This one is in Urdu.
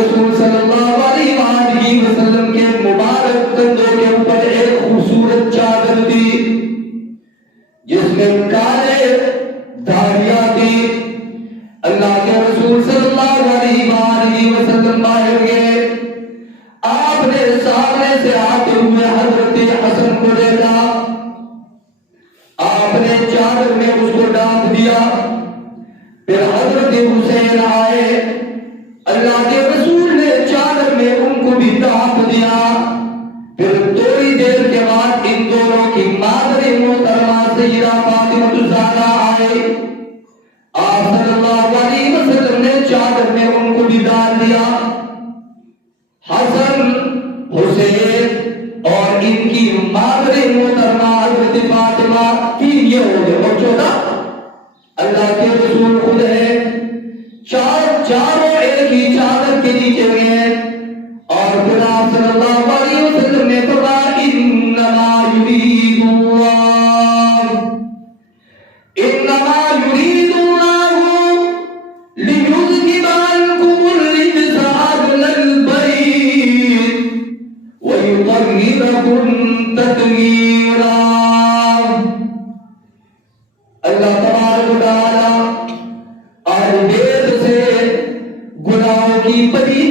رسول صلی اللہ علیہ وآلہ وسلم کے مبارک کندھوں کے اوپر ایک خوبصورت چادر تھی جس میں کالے دھاریاں تھی۔ اللہ کے رسول صلی اللہ علیہ وآلہ وسلم باہر گئے، آپ نے سامنے سے آتے ہوئے حضرت حسن کو دیکھا، آپ نے چادر میں اس کو ڈانپ دیا۔ پھر حضرت حسین آئے، اللہ کے رسول نے چادر میں ان کو بھی ڈانپ دیا۔ پھر تھوڑی دیر کے بعد ان دونوں کی مادر محترمہ سیدہ فاطمہ الزہرا آئے، آپ صلی اللہ علیہ وسلم نے چادر میں ان کو بھی ڈال دیا۔ حسن، حسین اور ان کی مادر محترمہ حضرت فاطمہ تین یہ ہو گئے اور چوتھا اللہ کے رسول خود ہے۔ چاروں ایک ہی چادر کے نیچے گئے اور پھر آپ صلی اللہ علیہ وسلم نے فرمایا انما یرید اللہ لیذھب عنکم الرجس اہل البیت ویطہرکم تطہیرا۔ اللہ تبارک و تعالی اہل بیت سے گناہوں کی پلی